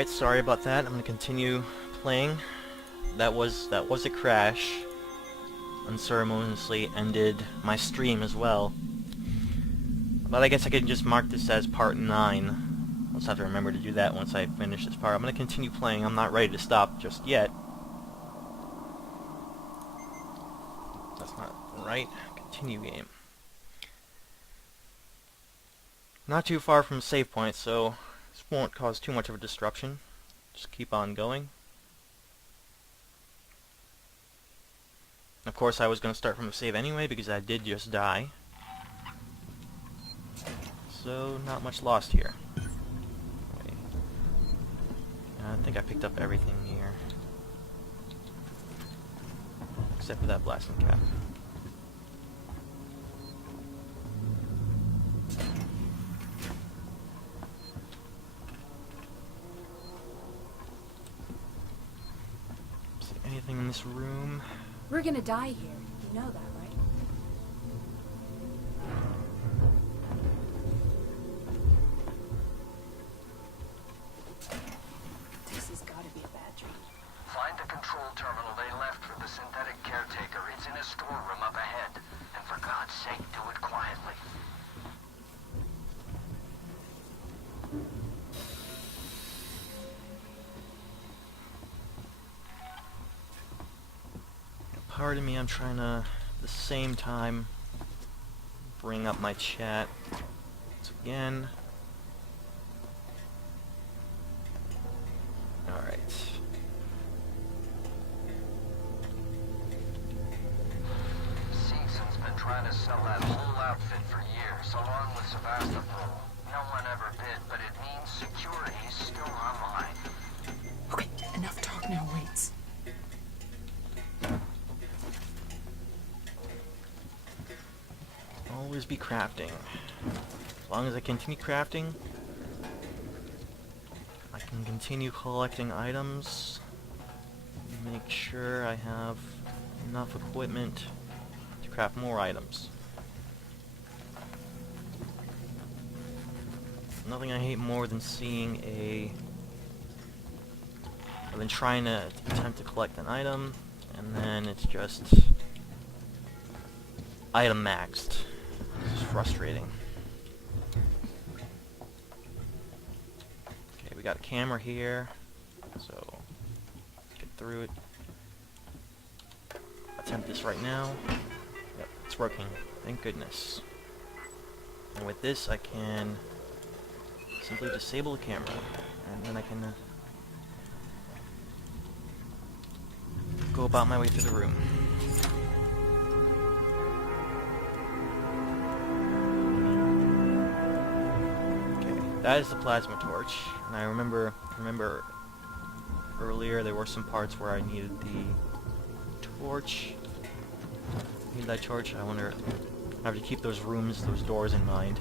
Alright, sorry about that. I'm gonna continue playing. That was a crash. Unceremoniously ended my stream as well. But I guess I can just mark this as part 9. I'll just have to remember to do that once I finish this part. I'm gonna continue playing. I'm not ready to stop just yet. That's not right. Continue game. Not too far from a save point, so this won't cause too much of a disruption. Just keep on going. Of course, I was going to start from a save anyway because I did just die. So, not much lost here. Wait. I think I picked up everything here. Except for that blasting cap. See anything in this room? We're gonna die here. You know that, right? This has gotta be a bad dream. Find the control terminal they left for the synthetic caretaker. It's in a storeroom up ahead. And for God's sake, do it quietly. Pardon me, I'm trying to, at the same time, bring up my chat once again. Alright. Season's been trying to sell that whole outfit for years, along with Sebastopol. No one ever bid, but it means security's still online. Okay, enough talk now, waits. Always be crafting. As long as I continue crafting, I can continue collecting items, make sure I have enough equipment to craft more items. Nothing I hate more than seeing than trying to attempt to collect an item, and then it's just item maxed. It's frustrating. Okay, we got a camera here, so let's get through it. Attempt this right now. Yep, it's working. Thank goodness. And with this, I can simply disable the camera, and then I can go about my way through the room. That is the plasma torch, and I remember earlier there were some parts where I needed the torch. Need that torch? I wonder. I have to keep those rooms, those doors in mind.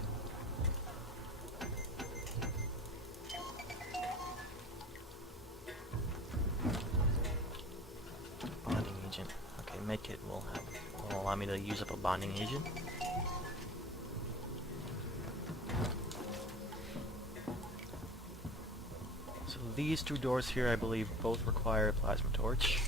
Bonding agent. Okay, medkit will allow me to use up a bonding agent. These two doors here, I believe, both require a plasma torch.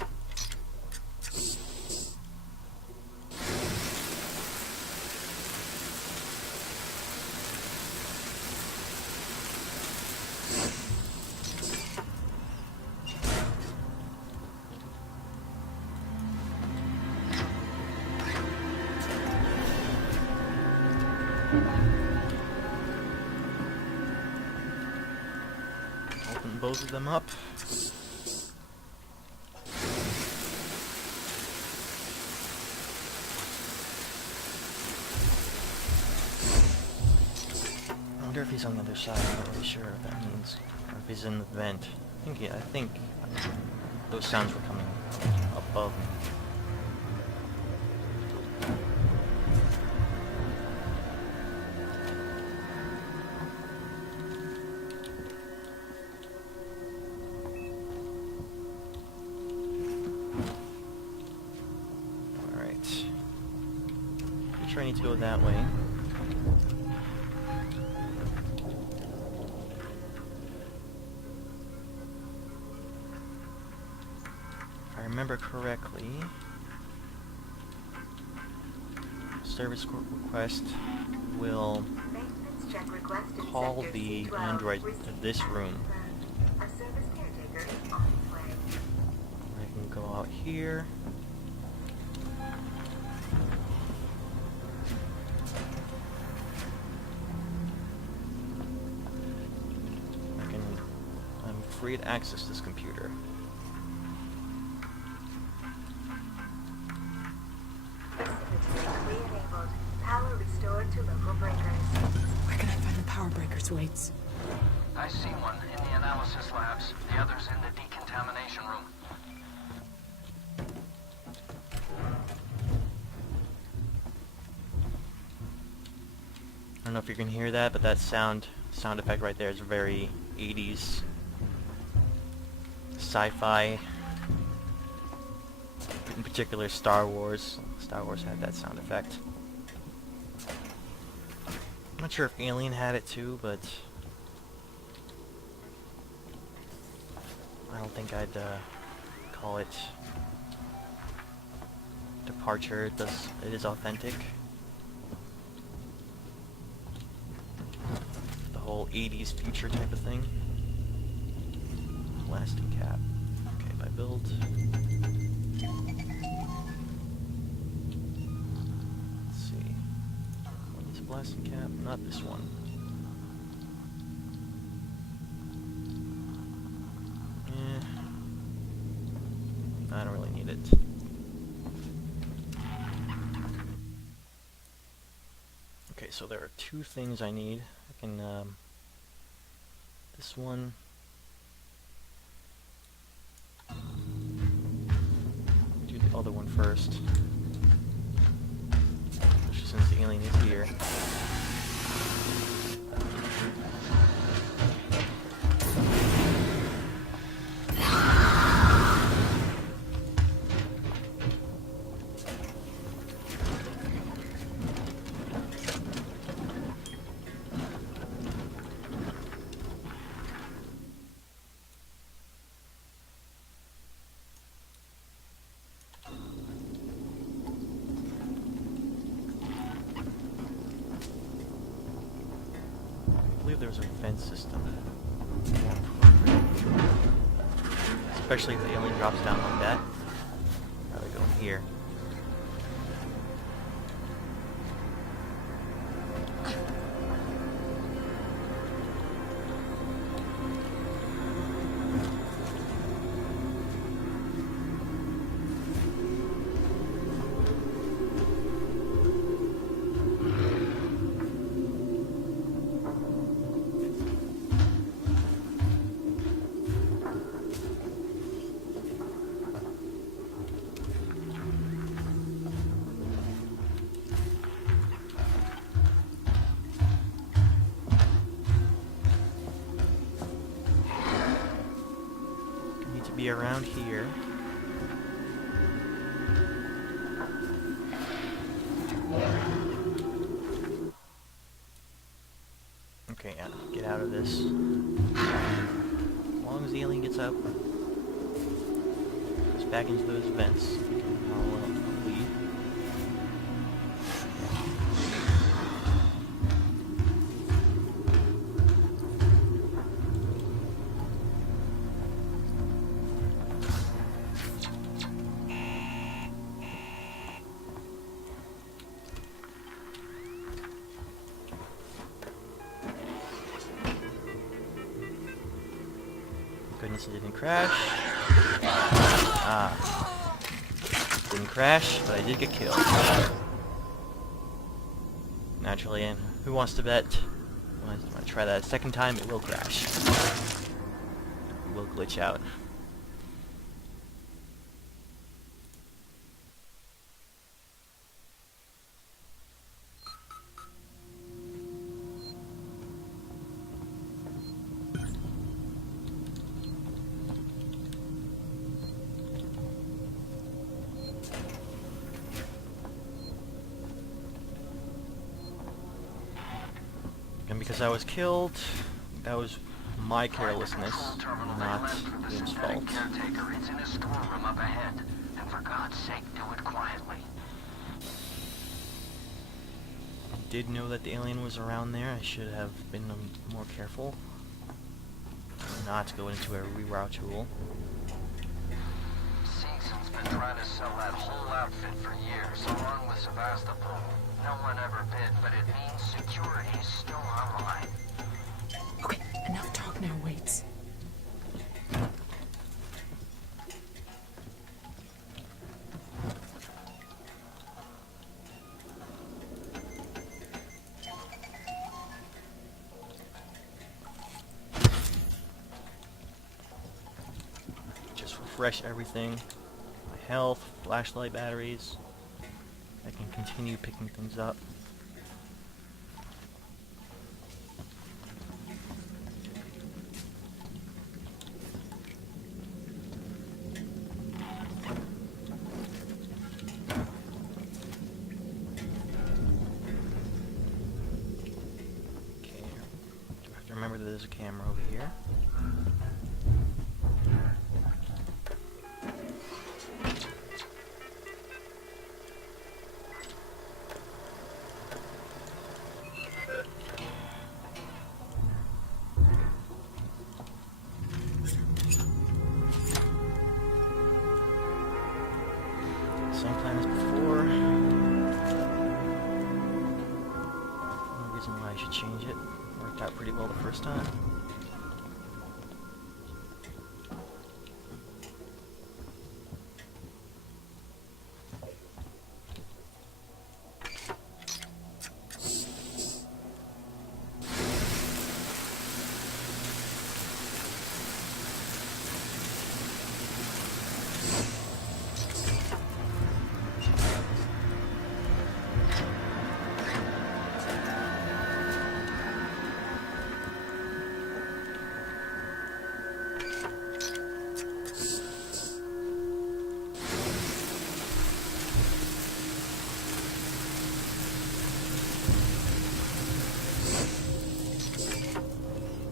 Open both of them up. I wonder if he's on the other side. I'm not really sure what that means. Or if he's in the vent. I think those sounds were coming above me. Sure, I need to go that way. remember correctly, service request will call the android to this room. I can go out here. I'm free to access this computer. Re-enabled. Power restored to local breakers. Where can I find the power breakers, Waits? I see one in the analysis labs. The other's in the decontamination room. I don't know if you can hear that, but that sound effect right there is very 80s sci-fi. In particular, Star Wars. Star Wars had that sound effect. I'm not sure if Alien had it too, but I don't think I'd call it departure. It is authentic. The whole 80s future type of thing. Blasting cap. Okay, by build. Let's see. What is blasting cap? Not this one. I don't really need it. Okay, so there are two things I need. I can, this one. Do the other one first. Especially since the alien is here. I believe there's a vent system. Especially if the alien drops down like that. Rather go in here. Be around here. Okay, yeah, get out of this. As long as the alien gets up, goes back into those vents, I'll leave. Goodness, it didn't crash. Ah. Didn't crash, but I did get killed. Naturally, and who wants to bet? When I try that a second time, it will crash. It will glitch out. And because I was killed, that was my carelessness, Control terminal, they not left for the Jim's synthetic fault. caretaker. It's in a storeroom up ahead. And for God's sake, do it quietly. I did know that the alien was around there. I should have been more careful. Not go into a reroute tool. Season's been trying to sell that whole outfit for years, along with Sebastopol. No one ever bid, but it means security's still online. Okay, enough talk now, Waits. Just refresh everything. My health, flashlight batteries. I can continue picking things up. Okay, I have to remember that there's a camera over here. Same plan as before. No reason why I should change it. Worked out pretty well the first time.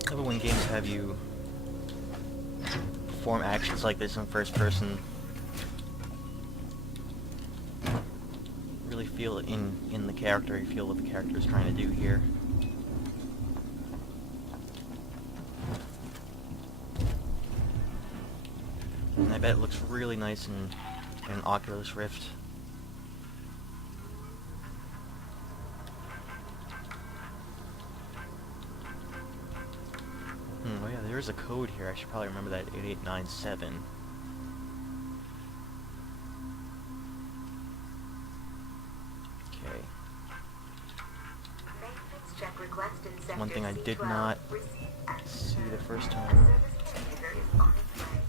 I love it when games have you perform actions like this in first person. Really feel it in the character. You feel what the character is trying to do here. And I bet it looks really nice in Oculus Rift. Oh yeah, there is a code here. I should probably remember that. 8897. Okay. Maintenance check request in sector One thing I did C12. not Receive action. see the first The time. service computer is on its way.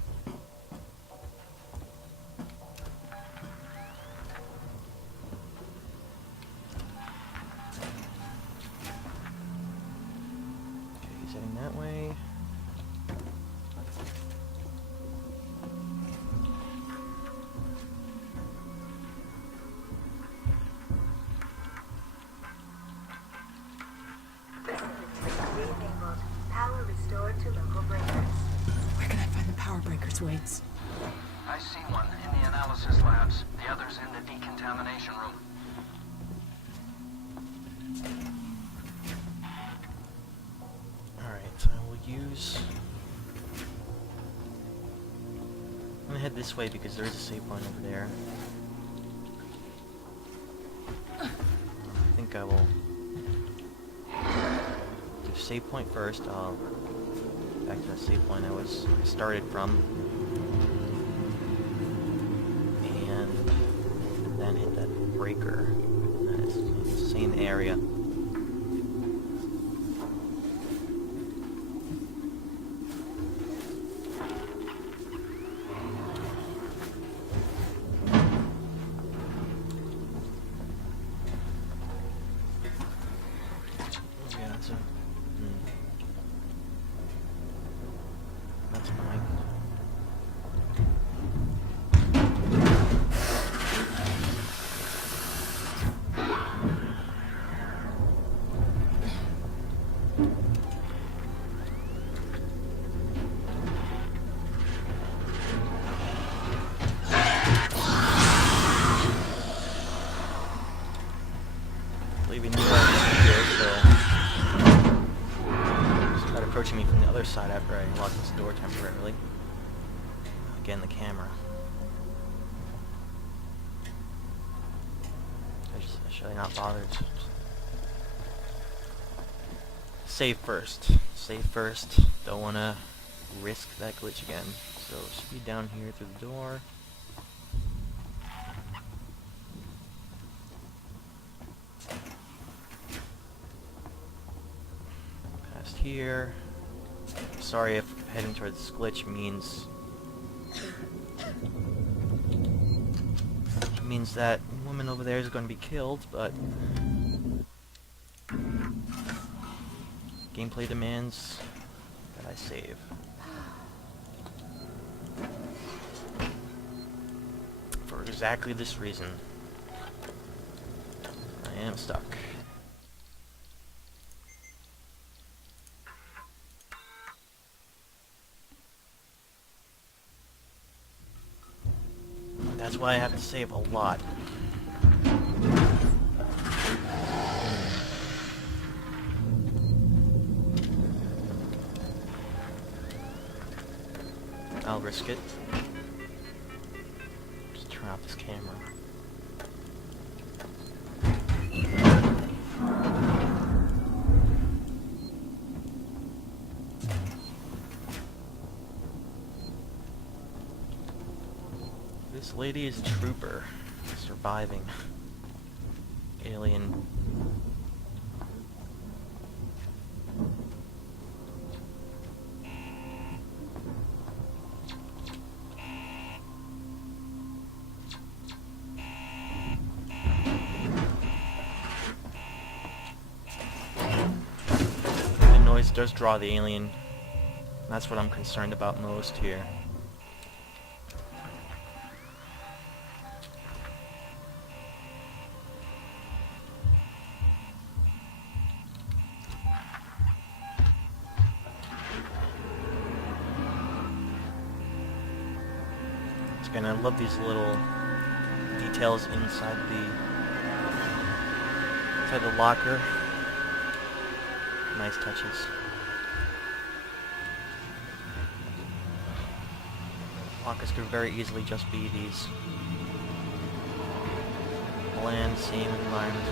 Okay, he's heading that way. Facility re-enabled. Power restored to local breakers. Where can I find the power breakers, Waits? I see one in the analysis labs. The other's in the decontamination room. Alright, so I will use... I'm gonna head this way because there is a save point over there. I think I will do save point first. I'll back to that save point I started from, and then hit that breaker. And it's the same area. Yeah, that's that's fine. approaching me from the other side after I locked this door temporarily. Again, the camera. Should I not bother? Save first. Save first. Don't want to risk that glitch again. So it should be down here through the door. Past here. Sorry if heading towards this glitch means that woman over there is going to be killed, but gameplay demands that I save. For exactly this reason. I am stuck. That's why I have to save a lot. I'll risk it. Just turn off this camera. This lady is a trooper, surviving alien. The noise does draw the alien. That's what I'm concerned about most here. And I love these little details inside the locker. Nice touches. Lockers could very easily just be these bland, same environments.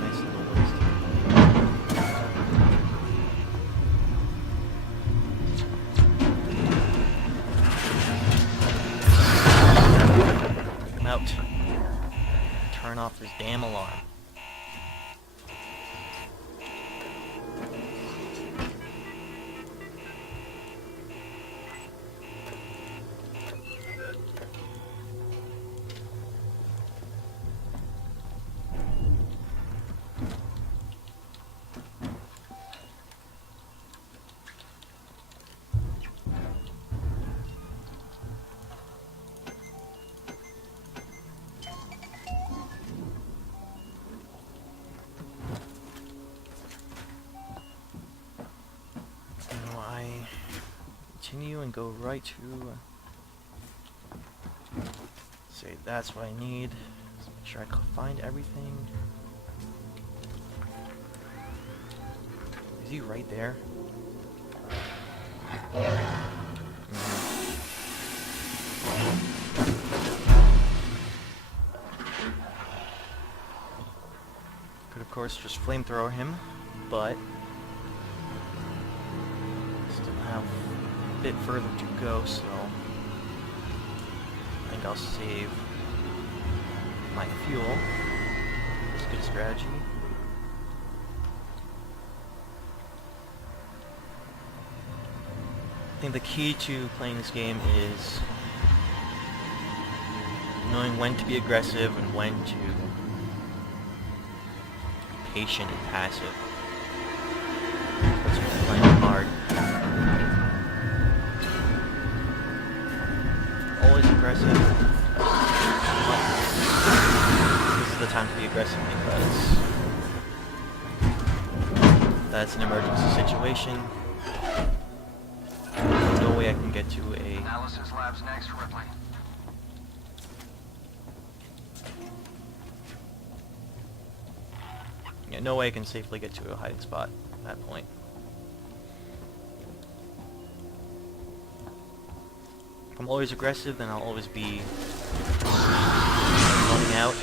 Nice little ways to out. Turn off this damn alarm. Continue and go right to say that's what I need. Let's make sure I find everything. Is he right there? Could of course just flamethrower him, but still have a bit further to go, so I think I'll save my fuel. It's a good strategy. I think the key to playing this game is knowing when to be aggressive and when to be patient and passive. That's when you're playing hard. Always aggressive. This is the time to be aggressive because that's an emergency situation. There's no way I can get to a... Analysis lab's next, Ripley. Yeah, no way I can safely get to a hiding spot at that point. If I'm always aggressive, then I'll always be running out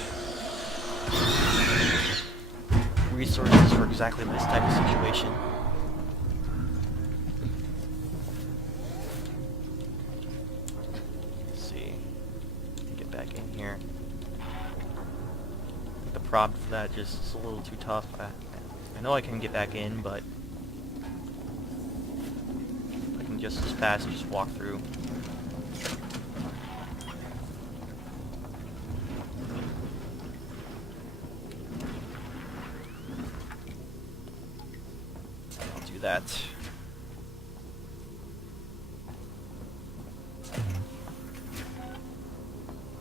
resources for exactly this type of situation. Let's see. Get back in here. I think the prop for that just is a little too tough. I know I can get back in, but I can just as fast just walk through. That.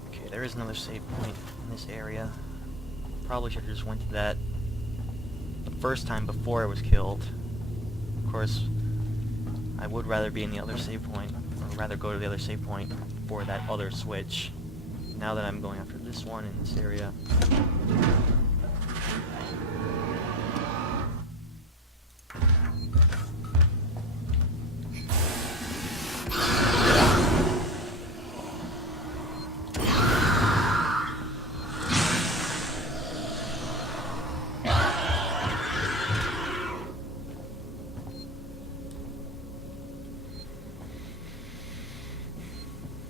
Okay, there is another save point in this area. Probably should have just went to that the first time before I was killed. Of course, I would rather be in the other save point, or rather go to the other save point for that other switch. Now that I'm going after this one in this area.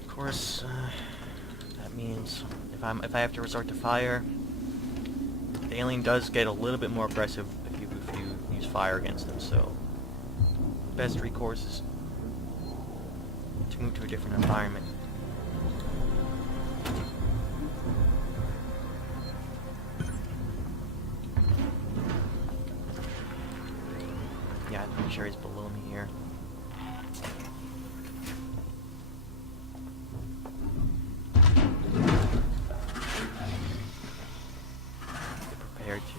Of course, that means if I have to resort to fire, the alien does get a little bit more aggressive if you use fire against them. So, best recourse is to move to a different environment. Yeah, I'm sure he's below me here. Prepared to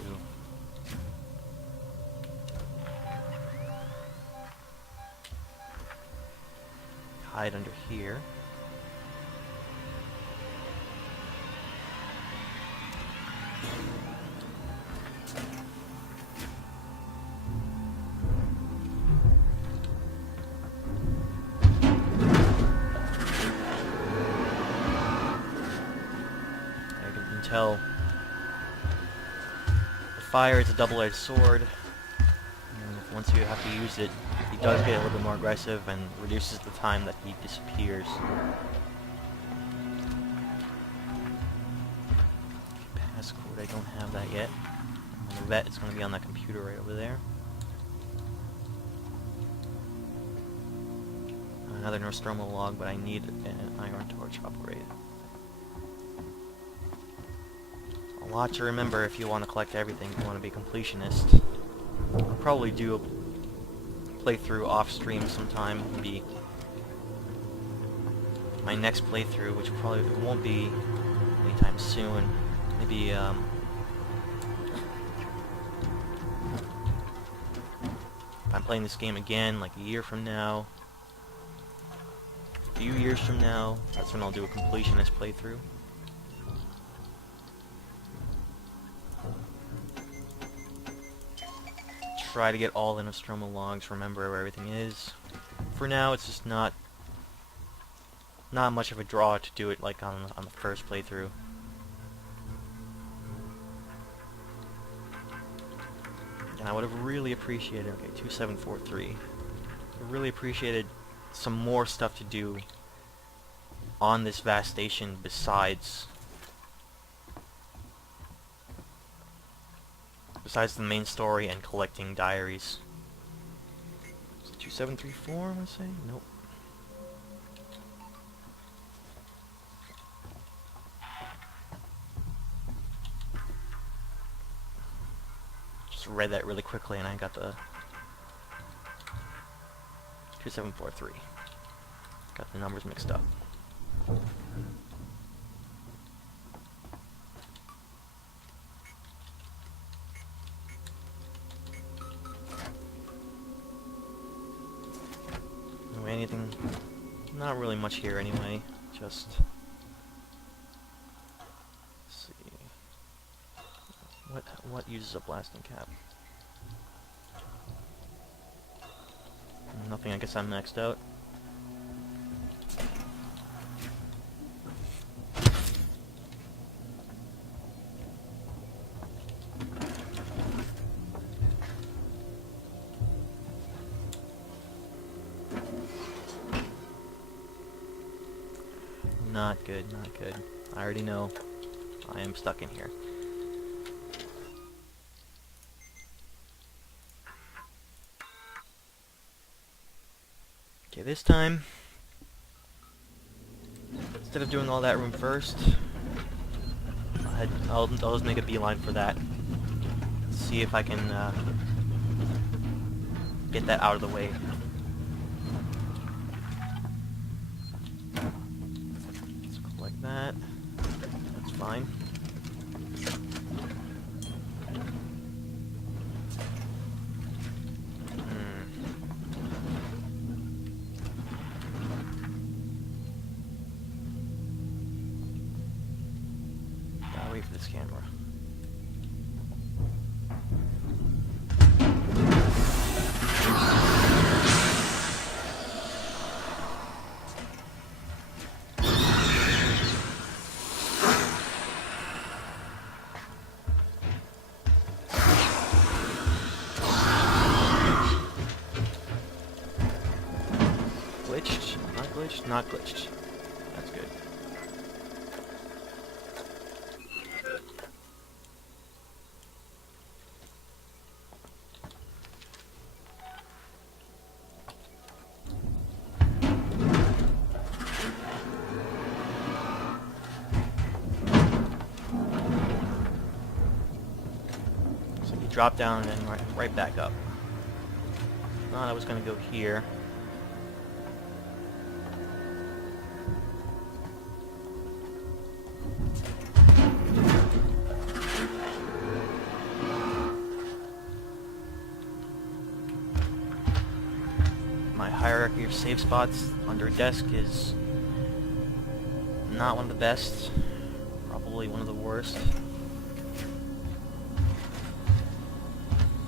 hide under here. You can tell the fire is a double-edged sword, and once you have to use it, he does get a little bit more aggressive and reduces the time that he disappears. Passcode, I don't have that yet. On the vet, it's going to be on that computer right over there. Another Nostromo log, but I need an iron torch upgrade. A lot to remember if you want to collect everything, you want to be completionist. I'll probably do a playthrough off stream sometime, maybe my next playthrough, which probably won't be anytime soon. Maybe if I'm playing this game again like a year from now, a few years from now, that's when I'll do a completionist playthrough. Try to get all the Nostromo logs, remember where everything is. For now, it's just not much of a draw to do it like on the first playthrough. And I would have really appreciated, okay, 2743. I really appreciated some more stuff to do on this vast station besides the main story and collecting diaries. Is it 2734, I want to say? Nope. Just read that really quickly and I got the 2743. Got the numbers mixed up. Anything, not really much here anyway, just, let's see, What uses a blasting cap? Nothing, I guess I'm maxed out. Not good, not good. I already know I am stuck in here. Okay, this time, instead of doing all that room first, I'll just make a beeline for that. See if I can get that out of the way. Let's collect that. That's fine. Gotta wait for this camera. Glitched? Not glitched? Not glitched. That's good. So you drop down and then right back up. Thought I was gonna go here. My hierarchy of save spots under desk is not one of the best, probably one of the worst.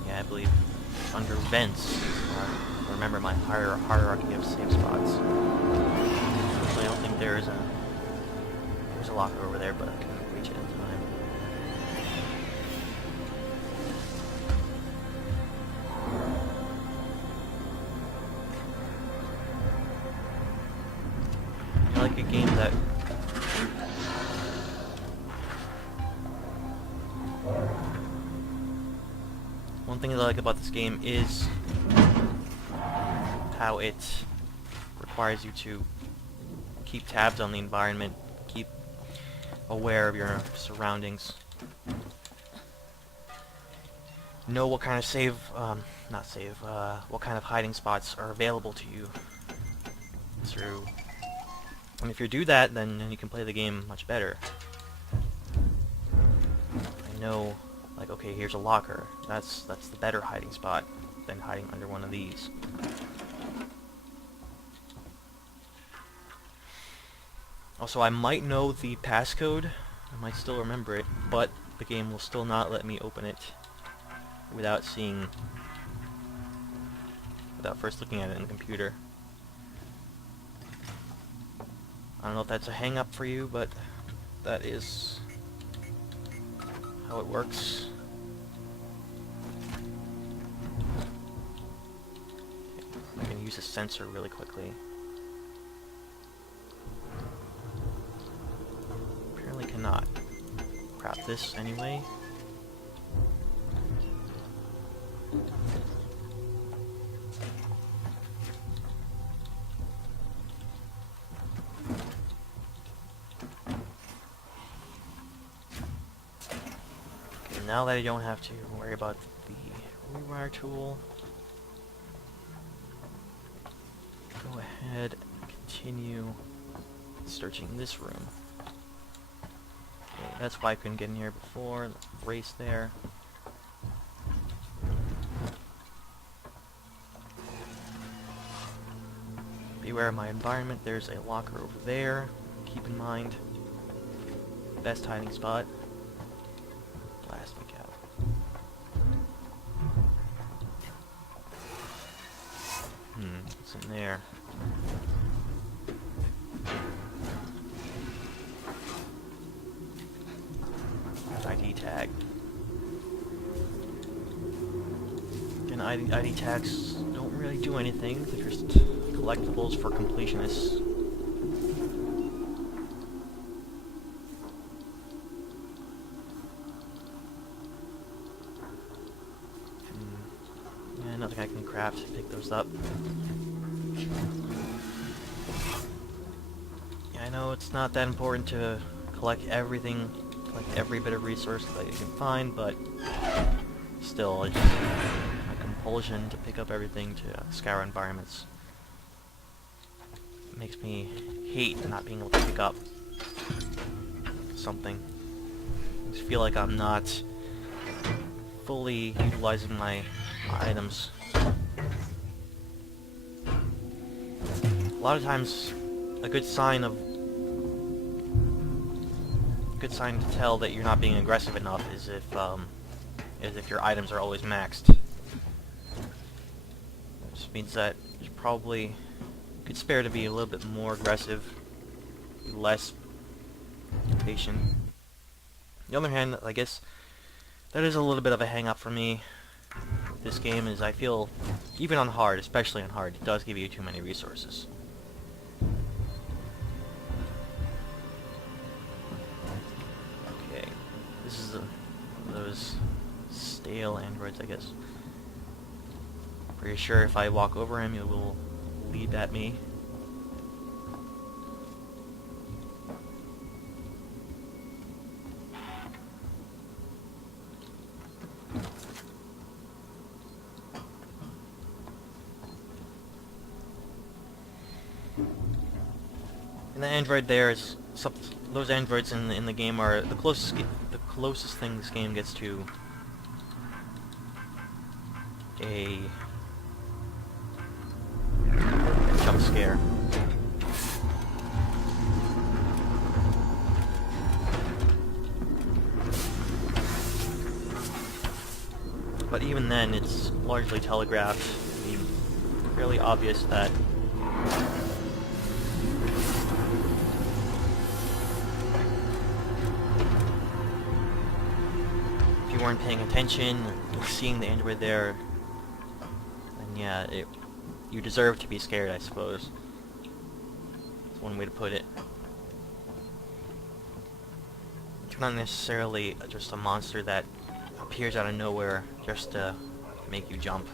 Yeah, I believe under vents, remember my hierarchy of save spots. Actually, I don't think there's a locker over there, but I couldn't reach it in time. I like a game that one thing that I like about this game is how it requires you to keep tabs on the environment, keep aware of your surroundings, know what kind of what kind of hiding spots are available to you through. And if you do that, then you can play the game much better. I know, like, okay, here's a locker. That's the better hiding spot than hiding under one of these. Also, I might know the passcode. I might still remember it, but the game will still not let me open it without first looking at it in the computer. I don't know if that's a hang-up for you, but that is how it works. I can use a sensor really quickly. Apparently cannot. Crap, this anyway. Now that I don't have to worry about the rewire tool, go ahead and continue searching this room. Okay, that's why I couldn't get in here before. Let's race there. Beware of my environment. There's a locker over there. Keep in mind, best hiding spot. Plastic cap. What's in there? ID tag. And ID tags don't really do anything. They're just collectibles for completionists. Yeah, nothing I can craft to pick those up. Yeah, I know it's not that important to collect everything, collect every bit of resource that you can find, but still, it's just a compulsion to pick up everything to scour environments. It makes me hate not being able to pick up something. I just feel like I'm not fully utilizing my items. A lot of times, a good sign to tell that you're not being aggressive enough is if your items are always maxed. Which means that there's probably could spare to be a little bit more aggressive, be less patient. On the other hand, I guess that is a little bit of a hang-up for me. This game is, I feel, even on hard, especially on hard, it does give you too many resources. Okay, this is those stale androids, I guess. Pretty sure if I walk over him, he will leap at me. And the android there is those androids in the game are the closest thing this game gets to a jump scare. But even then, it's largely telegraphed. I mean, fairly obvious that if you weren't paying attention, or seeing the android there, then yeah, you deserve to be scared, I suppose. That's one way to put it. It's not necessarily just a monster that appears out of nowhere just to make you jump.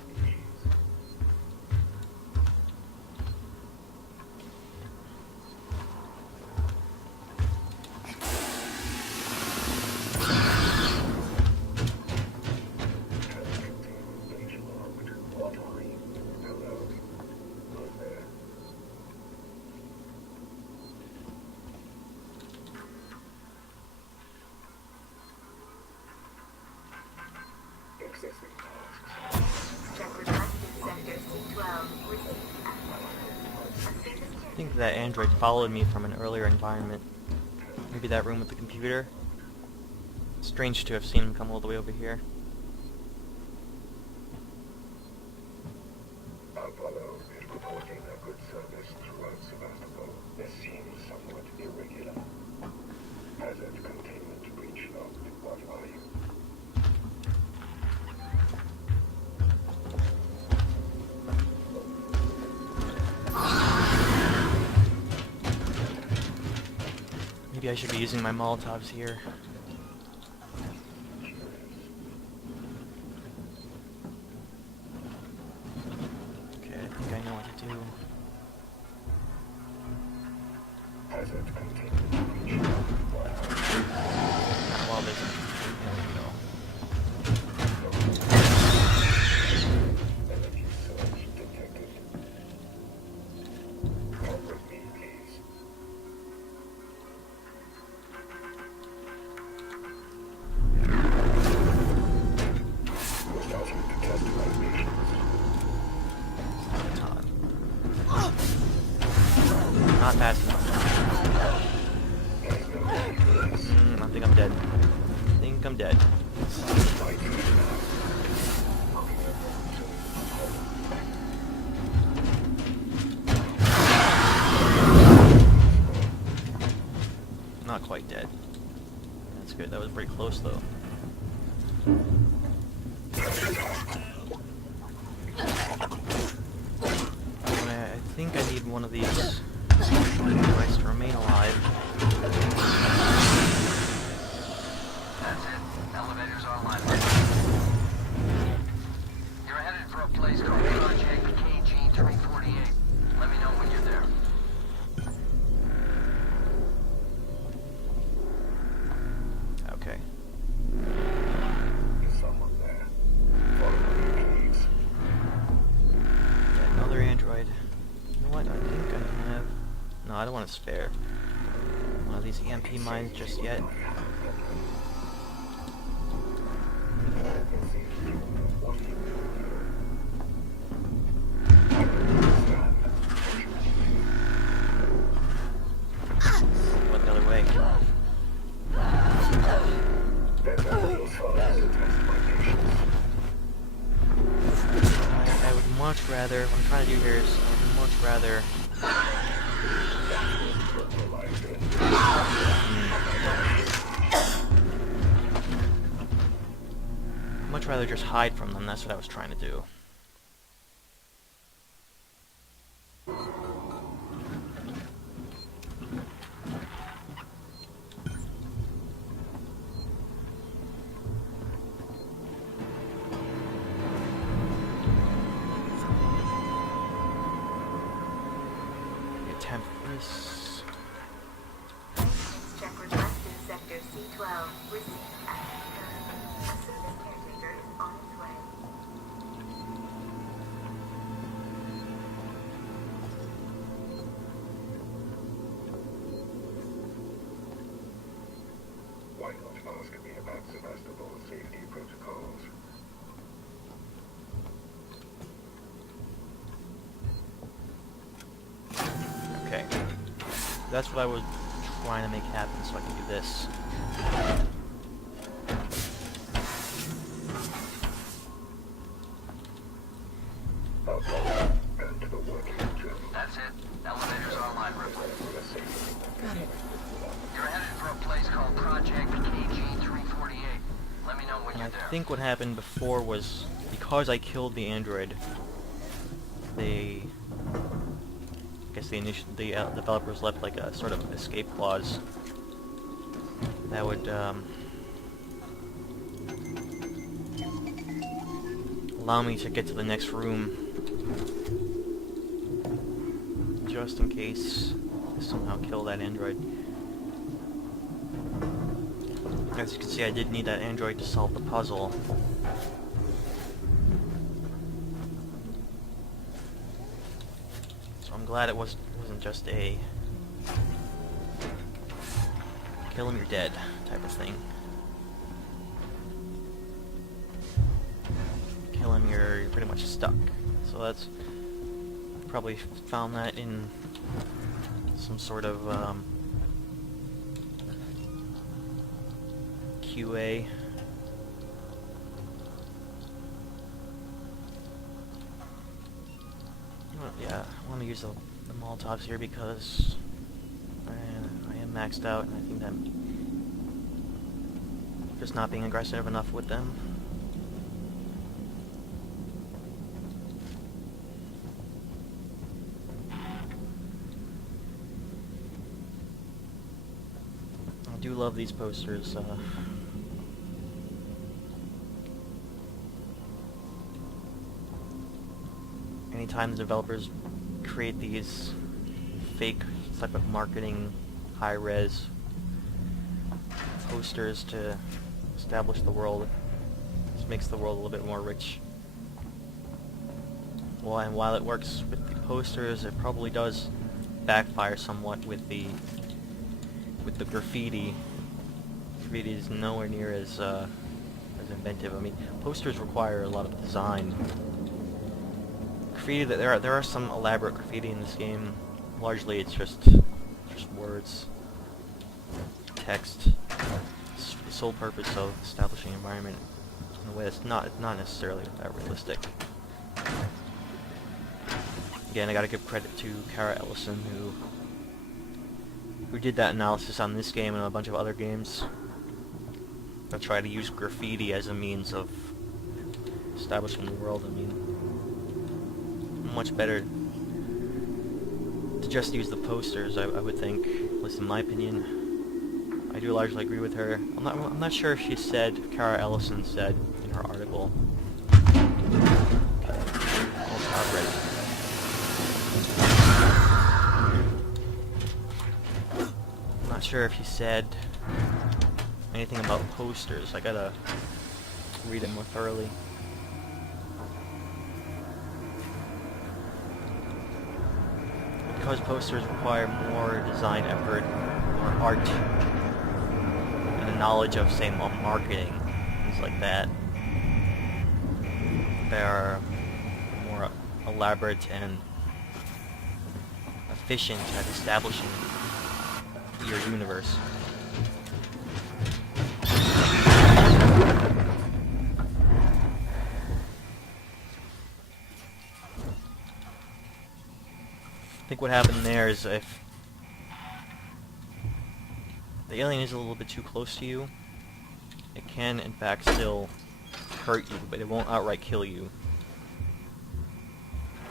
I think that android followed me from an earlier environment. Maybe that room with the computer. Strange to have seen him come all the way over here. Apollo is reporting a good service throughout Sevastopol. This seems somewhat irregular. Hazard containment breach logged. What are you? Maybe I should be using my Molotovs here. Okay, I think I know what to do. Hazard containment breach logged. Not while there's Energy surge detected. Come with me, please. We're starting to test my patience. not fast enough. I think I'm dead. I think I'm dead. pretty close though. Anyway, I think I need one of these androids to remain alive. That's it. Elevator's online. You're headed for a place called Project KG-348. Let me know when you're there. Okay. Is someone there? Follow me, please. Yeah, another android. You know what? I think I have... No, I don't want to spare one of these EMP mines just yet. Went the other way. I would much rather, what I'm trying to do here is, I would much rather... Much rather just hide from them, that's what I was trying to do. Attempt this. Check request in Sector C12. Received at a service caretaker is on its way. Why not ask me about Sevastopol's safety protocols? Okay. That's what I was trying to make happen so I can do this. And to the working journal. That's it. Elevator's online, Ripley. Got it. You're headed for a place called Project KG-348. Let me know when And you're I there. think what happened before was, because I killed the android, they... I guess the developers left like a sort of escape clause that would allow me to get to the next room just in case I somehow kill that android. As you can see, I did need that android to solve the puzzle. So I'm glad it wasn't just a kill him, you're dead type of thing. Kill him, you're pretty much stuck. So that's probably found that in some sort of QA. Well, yeah, I want to use the Molotovs here because I am maxed out, and I think I'm just not being aggressive enough with them. I do love these posters. Anytime the developers create these fake type of marketing, high-res posters to establish the world, this makes the world a little bit more rich. Well, and while it works with the posters, it probably does backfire somewhat with the graffiti. Graffiti is nowhere near as inventive. I mean, posters require a lot of design. Graffiti, there are some elaborate graffiti in this game. Largely, it's just words, text. It's the sole purpose of establishing an environment in a way that's not necessarily that realistic. Again, I gotta give credit to Kara Ellison, who did that analysis on this game and a bunch of other games. I'll try to use graffiti as a means of establishing the world. I mean, much better to just use the posters, I would think, at least in my opinion. I do largely agree with her. I'm not sure if she said, Kara Ellison said in her article. Almost outright. I'm not sure if he said anything about posters. I gotta read it more thoroughly. Because posters require more design effort, more art, and a knowledge of, say, marketing, things like that, they are more elaborate and efficient at establishing your universe. I think what happened there is if the alien is a little bit too close to you, it can in fact still hurt you, but it won't outright kill you.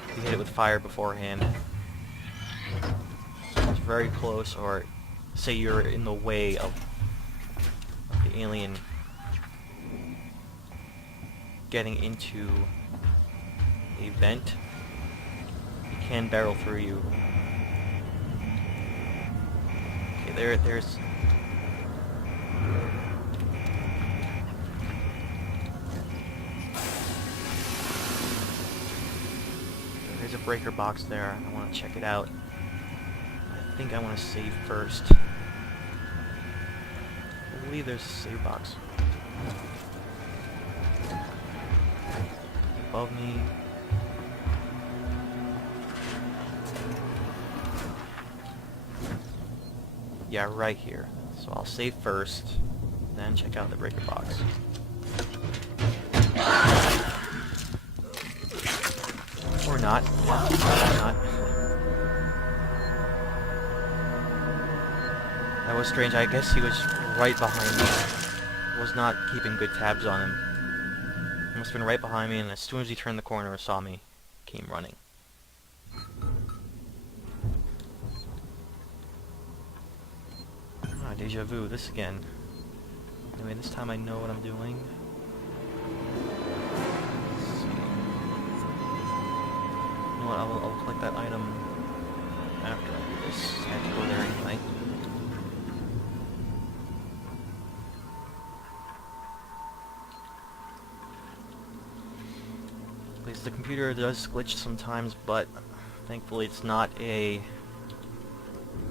If you hit it with fire beforehand, it's very close, or say you're in the way of the alien getting into a vent, it can barrel through you. Okay, there's... There's a breaker box there. I want to check it out. I think I want to save first. I believe there's a save box above me. Yeah, right here. So I'll save first, then check out the breaker box. Or not. Or not. That was strange. I guess he was right behind me. I was not keeping good tabs on him. He must have been right behind me, and as soon as he turned the corner and saw me, came running. Ah, deja vu. This again. Anyway, this time I know what I'm doing. Let's see. You know what? I'll collect that item after I do this. I have to go there anyway. At least the computer does glitch sometimes, but thankfully it's not a...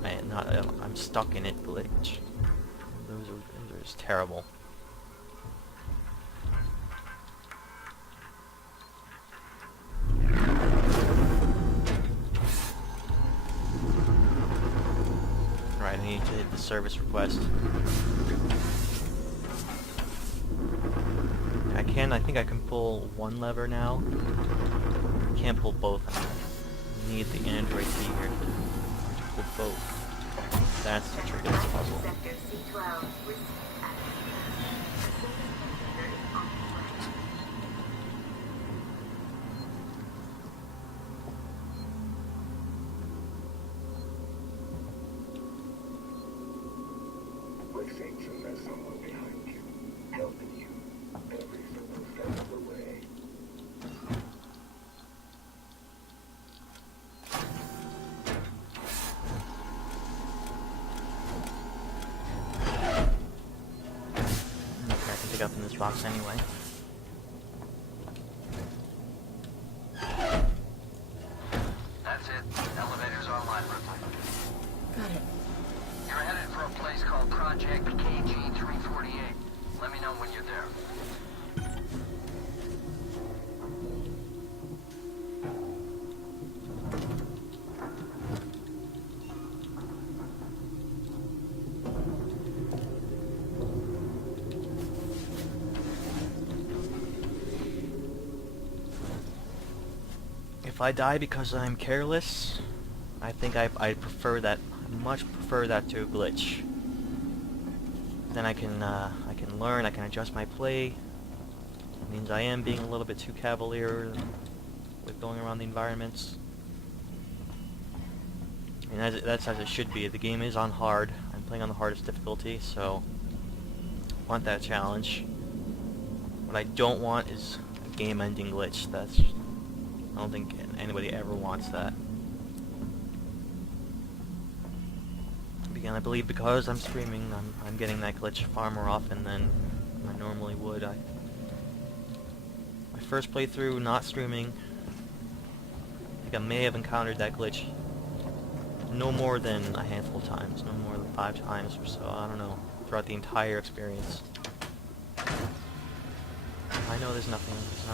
I'm stuck in it glitch. Those are just terrible. Alright, I need to hit the service request. I think I can pull one lever now. I can't pull both. I need the Android key here to pull both. That's the trick of this puzzle. Sector C12, receive access. Computer is on its way. Like Saints and there's someone behind you, helping you every single step of the way. Okay, I can pick up in this box anyway. That's it. Elevator's online, Ripley. Got it. You're headed for a place called Project KG-348. Let me know when you're there. If I die because I'm careless, I think I much prefer that to a glitch. Then I can can learn, I can adjust my play. It means I am being a little bit too cavalier with going around the environments. And that's as it should be. The game is on hard. I'm playing on the hardest difficulty, so I want that challenge. What I don't want is a game-ending glitch. I don't think anybody ever wants that. Again, I believe because I'm streaming, I'm getting that glitch far more often than I normally would. My first playthrough, not streaming, I think I may have encountered that glitch no more than a handful of times, no more than 5 times or so, I don't know, throughout the entire experience. I know there's not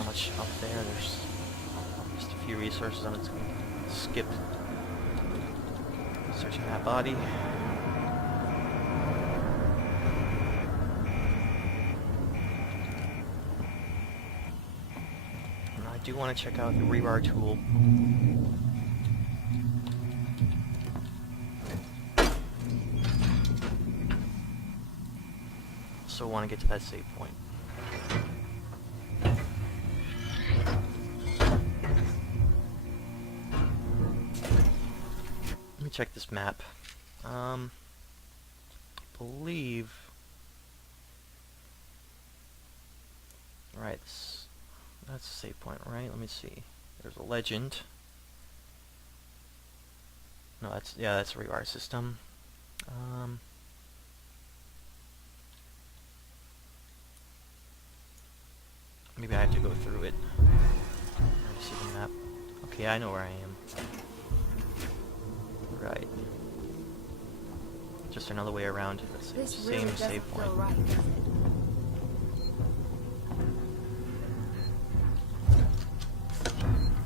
much up there, there's just a few resources I'm just going to skip searching that body. And I do want to check out the rebar tool. So want to get to that save point. Let me check this map. I believe... Right, that's a save point, right? Let me see. There's a legend. No, that's a rebar system. Maybe I have to go through it. I see the map. Okay, I know where I am. Right. Just another way around. That's the same save point. Right, does it?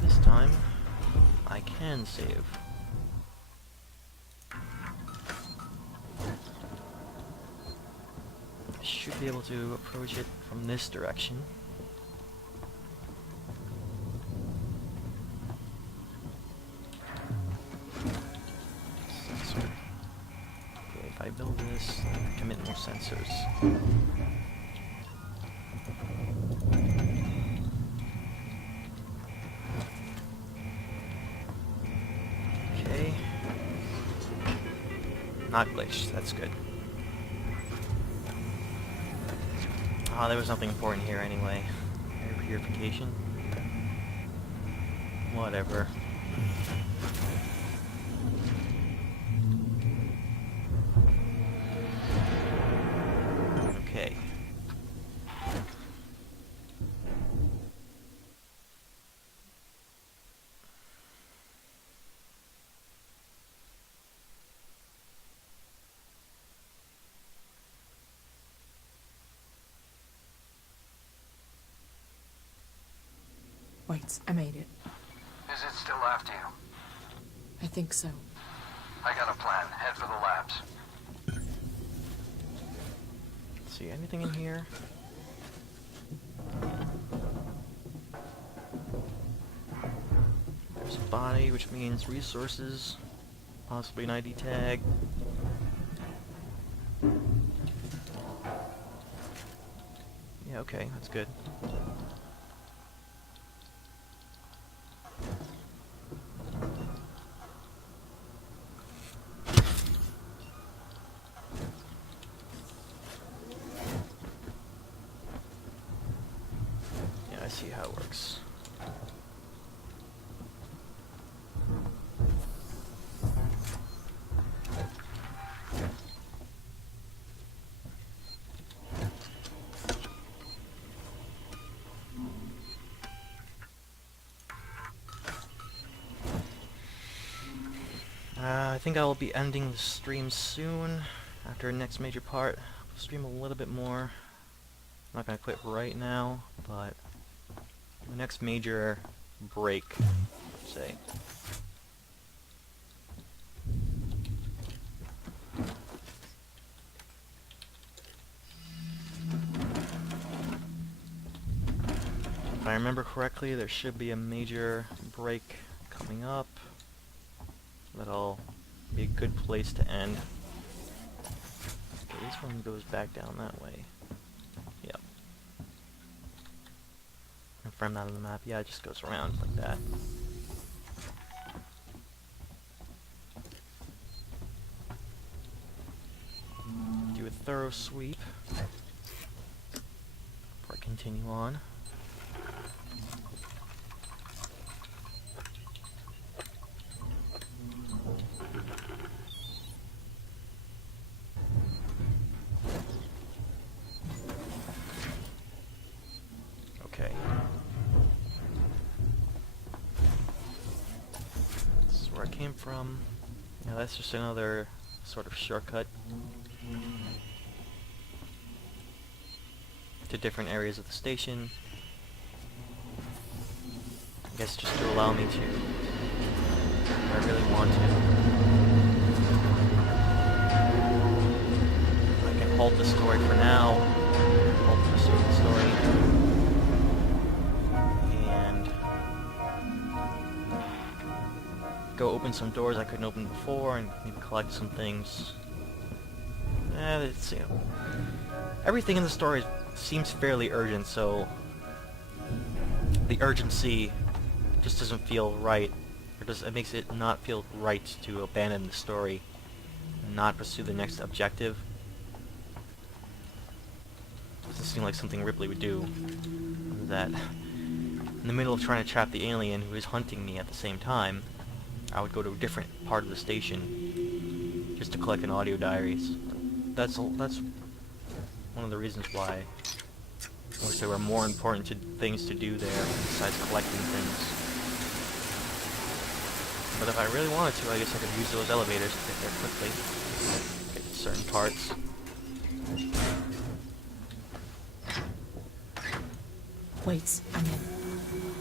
This time, I can save. I should be able to approach it from this direction. Sensor. Okay, if I build this, I can commit more sensors. Okay. Not glitched, that's good. Ah, there was nothing important here anyway. Air purification. Whatever. Okay. Wait, I made it. Is it still after you? I think so. I got a plan. Head for the labs. See anything in here? There's a body, which means resources. Possibly an ID tag. Yeah, okay, that's good. Yeah, I see how it works. I think I will be ending the stream soon, after the next major part. I'll stream a little bit more. I'm not going to quit right now, but the next major break, say. If I remember correctly, there should be a major break coming up. That'll be a good place to end. Okay, this one goes back down that way. Confirm that on the map. Yeah, it just goes around like that. Do a thorough sweep before I continue on. Okay. This is where I came from. Now that's just another sort of shortcut to different areas of the station. I guess just to allow me to, if I really want to, I can halt the story for now, halt the story, and go open some doors I couldn't open before, and maybe collect some things. It's, you know, everything in the story seems fairly urgent, so the urgency just doesn't feel right, or it makes it not feel right to abandon the story and not pursue the next objective. Doesn't seem like something Ripley would do. That in the middle of trying to trap the alien who is hunting me at the same time, I would go to a different part of the station just to collect an audio diaries. That's one of the reasons why I wish there were more important things to do there besides collecting things. But if I really wanted to, I guess I could use those elevators to get there quickly. Get to certain parts. Wait, I'm in.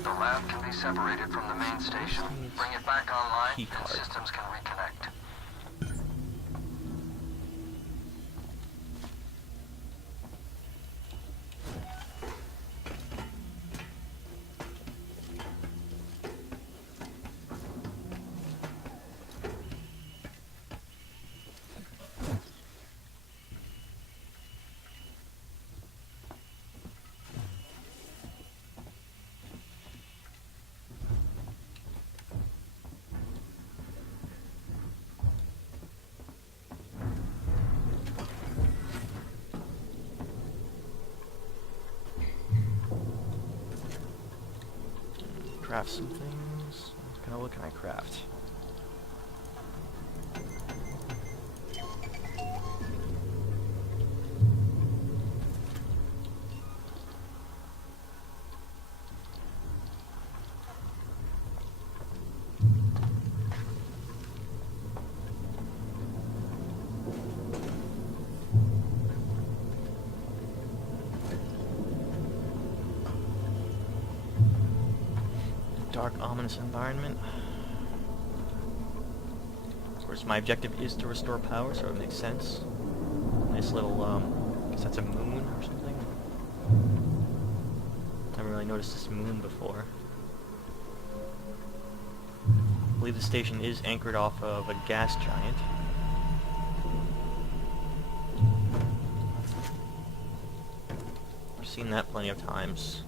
The lab can be separated from the main station. Bring it back online, Key and card. systems can reconnect. Craft some things. What can I craft? Dark, ominous environment. Of course, my objective is to restore power, so it makes sense. Nice little, I guess that's a moon or something. Never really noticed this moon before. I believe the station is anchored off of a gas giant. I've seen that plenty of times,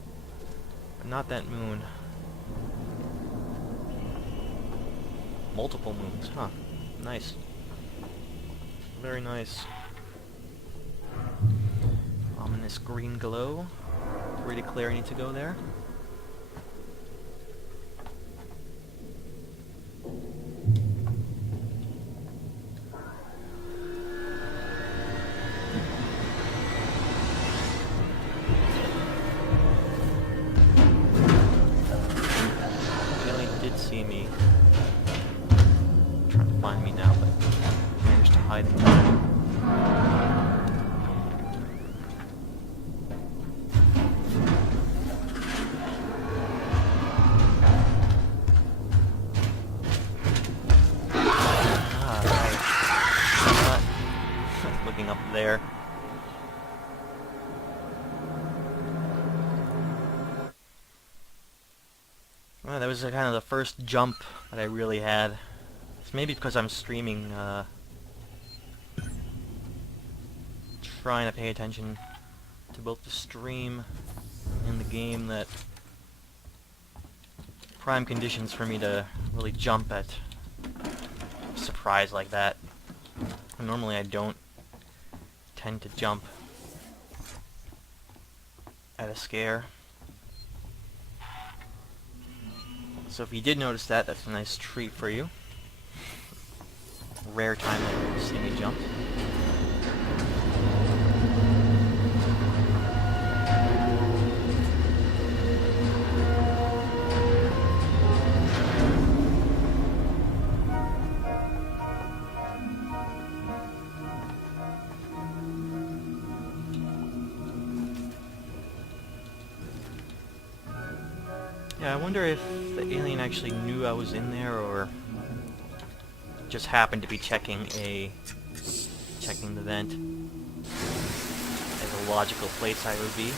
but not that moon. Multiple moons, huh? Nice. Very nice. Ominous green glow. Pretty clear I need to go there. The alien did see me. Trying to find me now, but managed to hide in there. Not looking up there. Well, that was kind of the first jump that I really had. It's maybe because I'm streaming, trying to pay attention to both the stream and the game, that prime conditions for me to really jump at a surprise like that. Normally I don't tend to jump at a scare. So if you did notice that, that's a nice treat for you. Rare time to see me jump. Yeah, I wonder if the alien actually knew I was in there, or just happened to be checking the vent as a logical place I would be.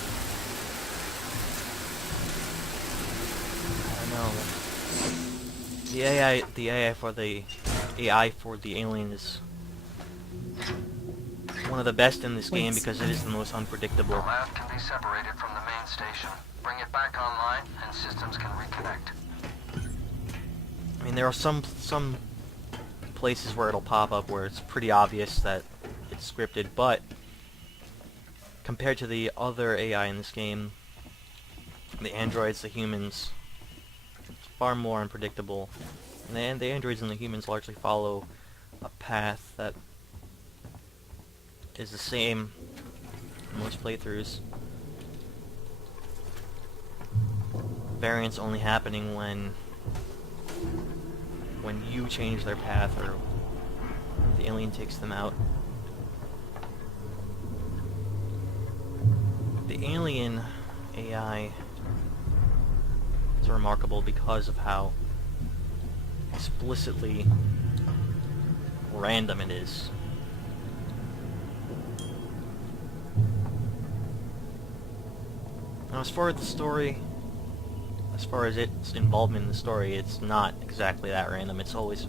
I don't know. The AI for the alien is one of the best in this game because it is the most The unpredictable. lab can be separated from the main station. Bring it back online, and systems can reconnect. I mean, there are some places where it'll pop up where it's pretty obvious that it's scripted, but compared to the other AI in this game, the androids, the humans, it's far more unpredictable. And the androids and the humans largely follow a path that is the same in most playthroughs. Variants only happening when you change their path or the alien takes them out. The alien AI is remarkable because of how explicitly random it is. Now, as far as the story, as far as its involvement in the story, it's not exactly that random. It's always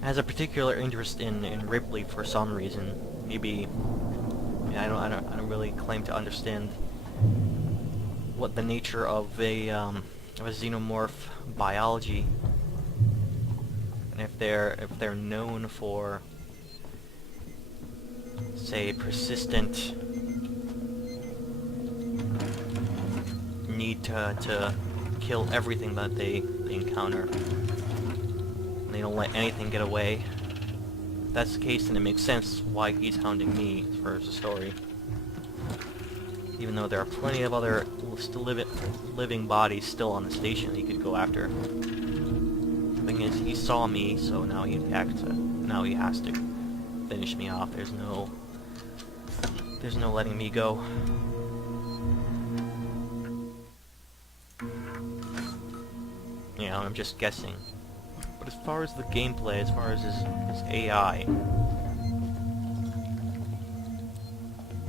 has a particular interest in Ripley for some reason. Maybe I don't really claim to understand what the nature of a xenomorph biology, and if they're known for, say, persistent need to kill everything that they encounter. They don't let anything get away. If that's the case, then it makes sense why he's hounding me as far as the story. Even though there are plenty of other living bodies still on the station that he could go after. The thing is, he saw me, so now he has to finish me off. There's no letting me go. You know, I'm just guessing. But as far as the gameplay, as far as his AI,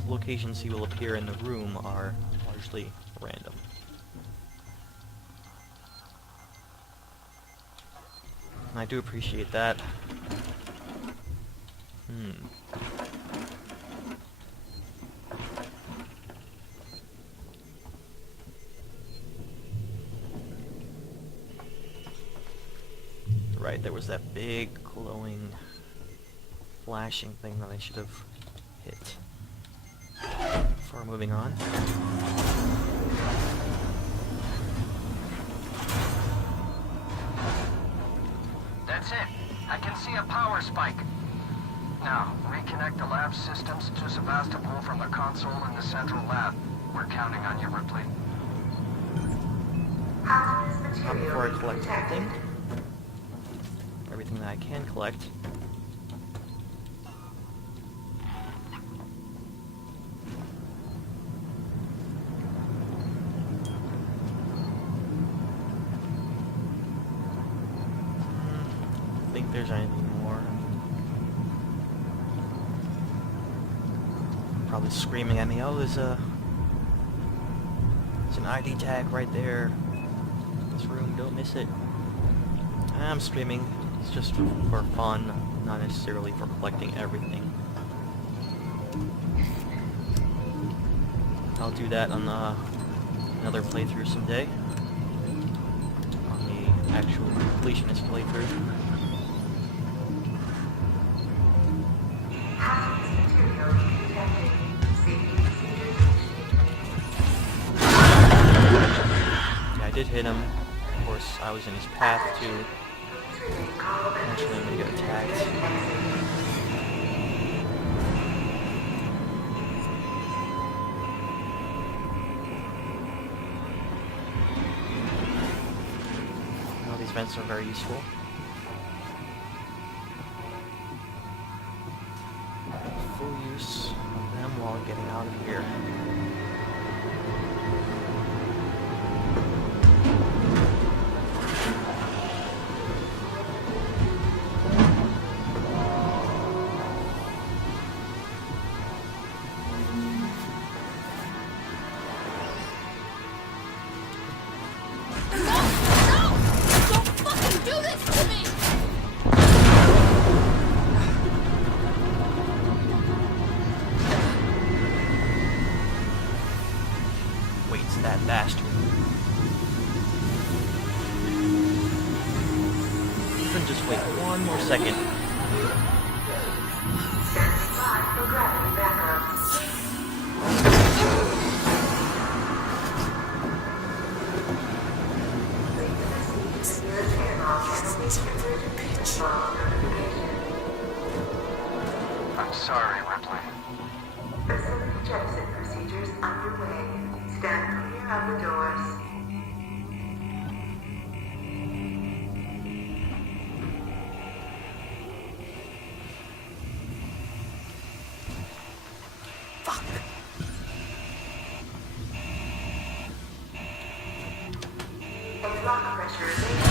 locations he will appear in the room are largely random. And I do appreciate that. Right, there was that big, glowing, flashing thing that I should have hit before moving on. That's it. I can see a power spike. Now, reconnect the lab systems to Sevastopol from the console in the central lab. We're counting on you, Ripley. Hazardous Not material before I collect detected. everything. Everything that I can collect. I think there's anything more. Probably screaming at me, oh, there's an ID tag right there. This room, don't miss it. I'm screaming. It's just for fun, not necessarily for collecting everything. I'll do that on another playthrough someday. completion this playthrough. Hazardous materials detected. Safety procedures initiated. Yeah, I did hit him. Of course, I was in his path too. Please remain calm and Eventually I'm gonna get attacked. Well, these vents are very useful. Full use of them while getting out of here. Waits that bastard. You can just wait one more second. Standing by for gravity backup. Please proceed to the nearest airlock and await emergency response notification. I'm sorry, Ripley. Facility jettison procedures underway. Stand clear of the doors. Fuck. Airlock pressurization.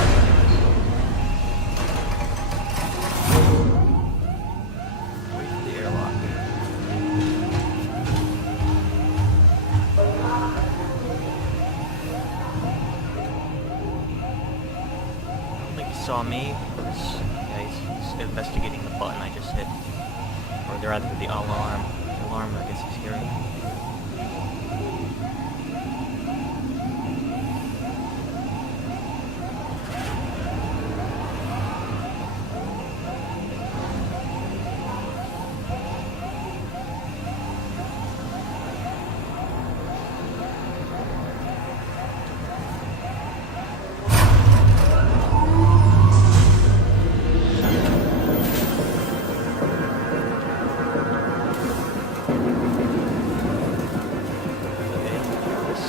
Wait for the airlock. I don't think he saw me. Yeah, he's investigating the button I just hit. Or rather the alarm. The alarm, I guess he's hearing. Okay, this.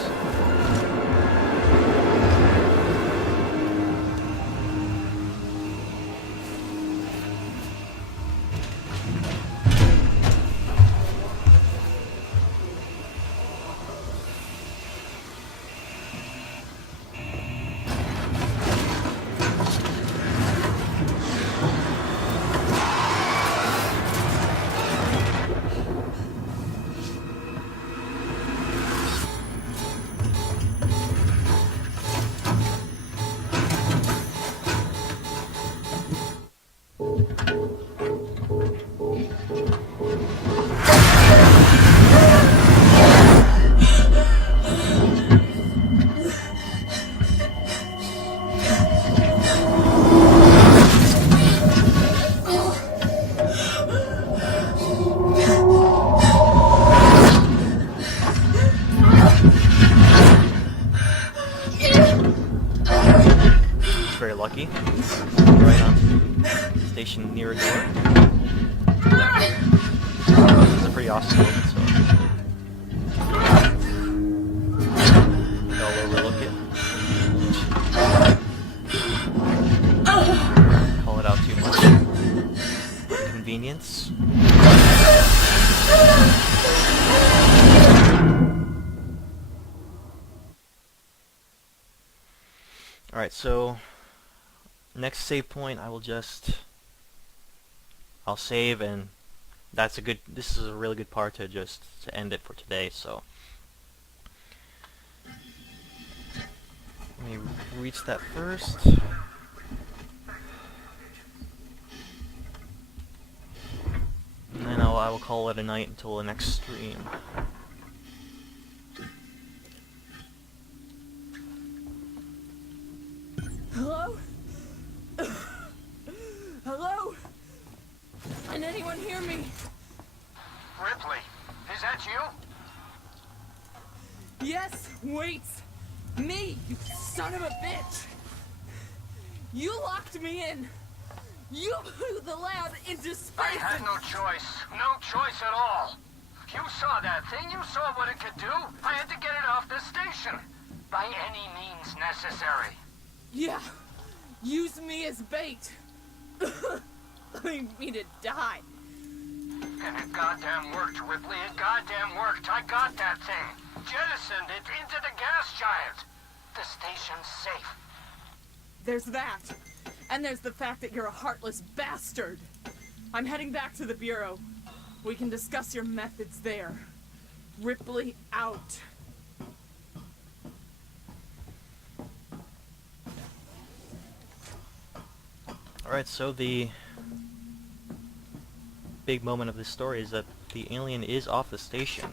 He's very lucky. Right on station near a door. This is a pretty awesome moment, so I'll overlook it. Call it out too much. Convenience. Alright, so next save point I'll save, and this is a really good part to end it for today, so let me reach that first. And then I will call it a night until the next stream. Hello? Can anyone hear me? Ripley, is that you? Yes, wait! Me, you son of a bitch! You locked me in! You blew the lab into space! I had no choice. No choice at all. You saw that thing. You saw what it could do. I had to get it off the station. By any means necessary. Yeah, use me as bait. Leave me to die. And it goddamn worked, Ripley. It goddamn worked. I got that thing. Jettisoned it into the gas giant. The station's safe. There's that. And there's the fact that you're a heartless bastard. I'm heading back to the Bureau. We can discuss your methods there. Ripley out. Alright, so the big moment of this story is that the alien is off the station.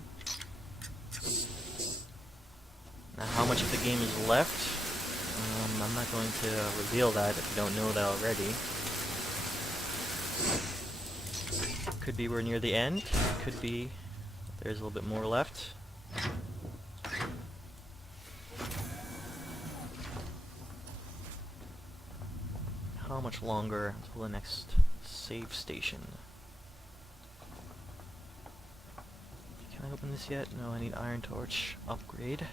Now, how much of the game is left? I'm not going to reveal that if you don't know that already. Could be we're near the end. Could be there's a little bit more left. How much longer until the next save station? Can I open this yet? No, I need Iron Torch upgrade.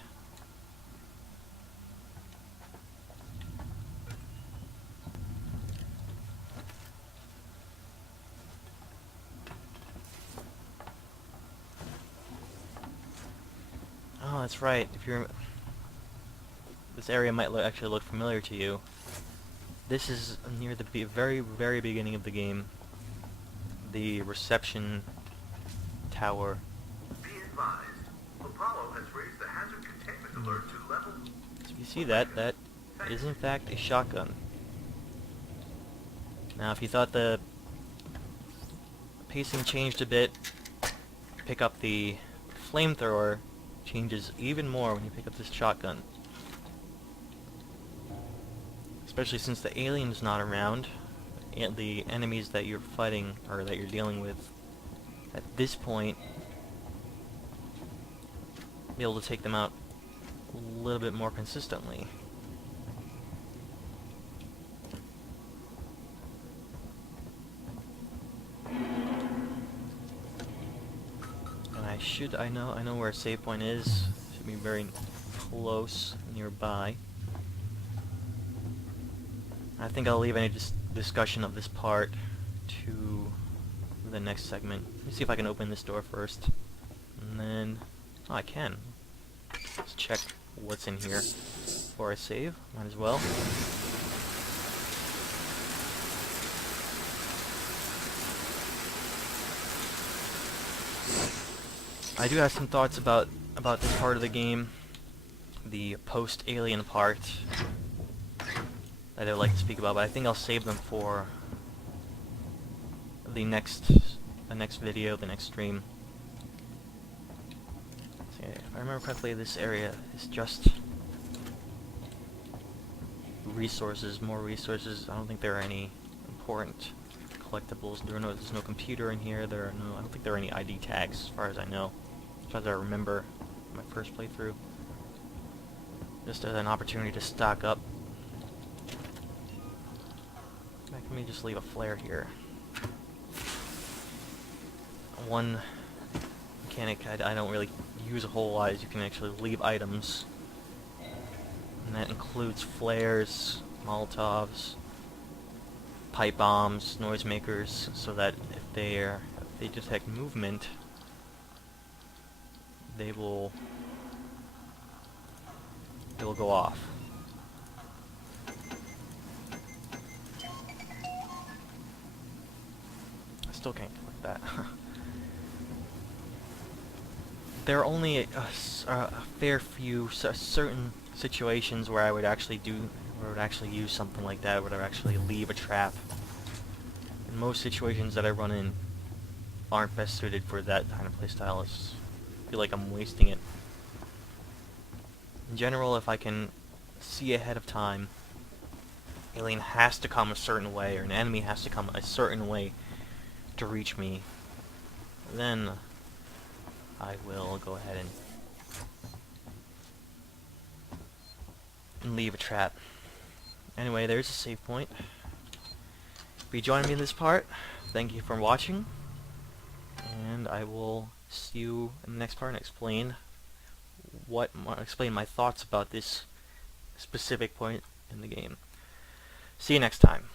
Oh, that's right. If you're... This area might actually look familiar to you. This is near the very, very beginning of the game. The reception tower. Be advised, Apollo has raised the hazard containment alert to level. So you see that? That is in fact a shotgun. Now, if you thought the pacing changed a bit, pick up the flamethrower. Changes even more when you pick up this shotgun. Especially since the alien's not around, and the enemies that you're fighting, or that you're dealing with, at this point, be able to take them out a little bit more consistently. And I know where a save point is. Should be very close, nearby. I think I'll leave any discussion of this part to the next segment. Let me see if I can open this door first. And then... oh, I can. Let's check what's in here before I save. Might as well. I do have some thoughts about this part of the game. The post-alien part. That I would like to speak about, but I think I'll save them for the next video, the next stream. So, if I remember correctly, this area is just resources, more resources. I don't think there are any important collectibles. There's no computer in here. I don't think there are any ID tags, as far as I know, as far as I remember my first playthrough. Just as an opportunity to stock up. Let me just leave a flare here. One mechanic I don't really use a whole lot is you can actually leave items. And that includes flares, Molotovs, pipe bombs, noisemakers, so that if they detect movement, they will go off. Still can't collect that. There are only a fair few certain situations where I would actually use something like that, where I would actually leave a trap. And most situations that I run in aren't best suited for that kind of playstyle. I feel like I'm wasting it. In general, if I can see ahead of time, alien has to come a certain way, or an enemy has to come a certain way, to reach me, then I will go ahead and leave a trap. Anyway, there's a save point. If you joined me in this part, thank you for watching, and I will see you in the next part and explain my thoughts about this specific point in the game. See you next time.